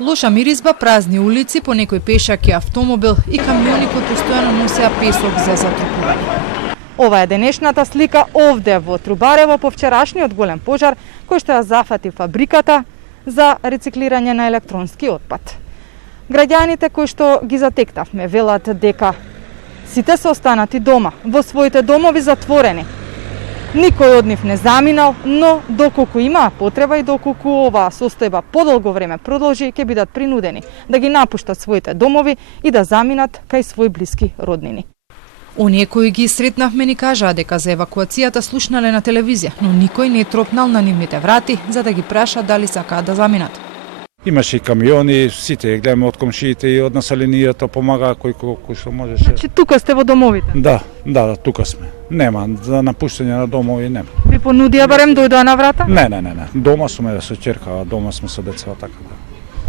Лоша миризба, празни улици, по некој пешак и автомобил и камиони кои постојано носеа песок за затрупување. Ова е денешната слика овде во Трубарево по вчерашниот голем пожар кој што ја зафати фабриката за рециклирање на електронски отпад. Граѓаните кои што ги затектавме велат дека сите се останати дома, во своите домови затворени. Никој од нив не заминал, но доколку имаа потреба и доколку оваа состојба подолго време продолжи, ќе бидат принудени да ги напуштат своите домови и да заминат кај свои блиски роднини. Оние кои ги сретнавме ни кажаа дека за евакуацијата слушнале на телевизија, но никој не тропнал на нивните врати за да ги праша дали сакаат да заминат. Имаше и камиони, сите гледаме од комшиите и од населението помагаа кој што можеше. Значи тука сте во домовите? Да, тука сме. Нема за напуштање на домови нема. Ви понудија барем дојдоа на врата? Не. Дома сме со ќерка, дома сме со деца така да.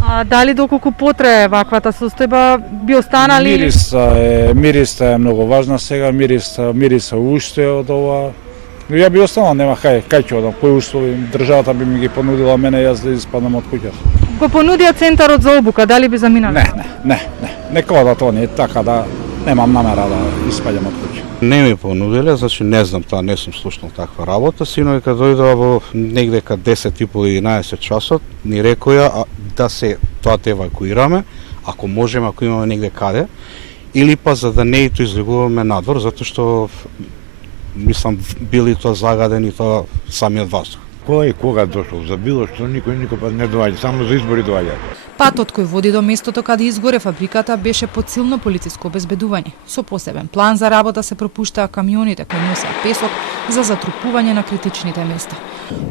А дали доколку потрае ваквата состојба би останали? Мириста е многу важна сега, мириса уште од ова. Ја би останал, нема кај ќе одам, кои услови државата би ми ги понудила мене јас да испаднам од куќата. Го понудија центарот за обука, дали би заминали? Не. Нека одат они така да немам намера да испаѓам од куќа. Не ми понудиле, значи не знам, таа не сум слушнал таква работа. Синој кога дојдоа во негде кај 10:30-11 часот, ни рекоја да се тоа те евакуираме, ако можеме, ако имаме негде каде, или па за да не ито излегуваме надвор, затоа што мислам били тоа загаден и тоа самиот воздух. Кој кога дошол за било што никој пат не доаѓа, само за избори доаѓа. Патот кој води до местото каде изгоре фабриката беше под силно полициско обезбедување. Со посебен план за работа се пропуштаа камионите кои носеа песок за затрупување на критичните места.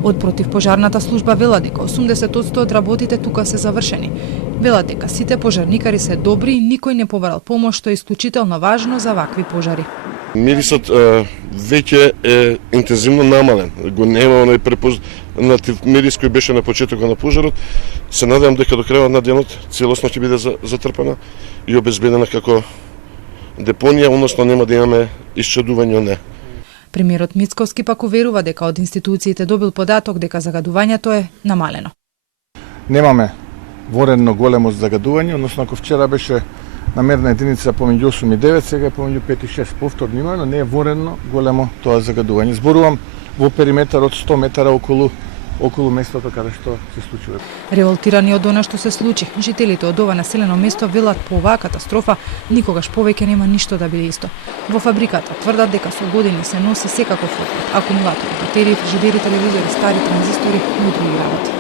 Од противпожарната служба вела дека 80% од работите тука се завршени. Вела дека сите пожарникари се добри и никој не побарал помош, што е исклучително важно за вакви пожари. Мирисот веќе е интензивно намален. Го нема оној препознатив мирис кој беше на почетокот на пожарот. Се надевам дека до крајот на денот целосно ќе биде затрпана и обезбедена како депонија, односно нема да имаме исчадување од неа. Премиерот Мицковски пак уверува дека од институциите добил податок дека загадувањето е намалено. Немаме воредно големо загадување, односно ако вчера беше намерна единица помеѓу 8 и 9, сега е помеѓу 5 и 6 повторно има, но не е воредно големо тоа загадување. Зборувам во периметар од 100 метара околу местото каде што се случува. Револтирани од она што се случи, жителите од ова населено место велат по оваа катастрофа никогаш повеќе нема ништо да биде исто. Во фабриката тврдат дека со години се носи секаков отпад, акумулатори, батерии, фрижидери, телевизори, стари транзистори и други работи.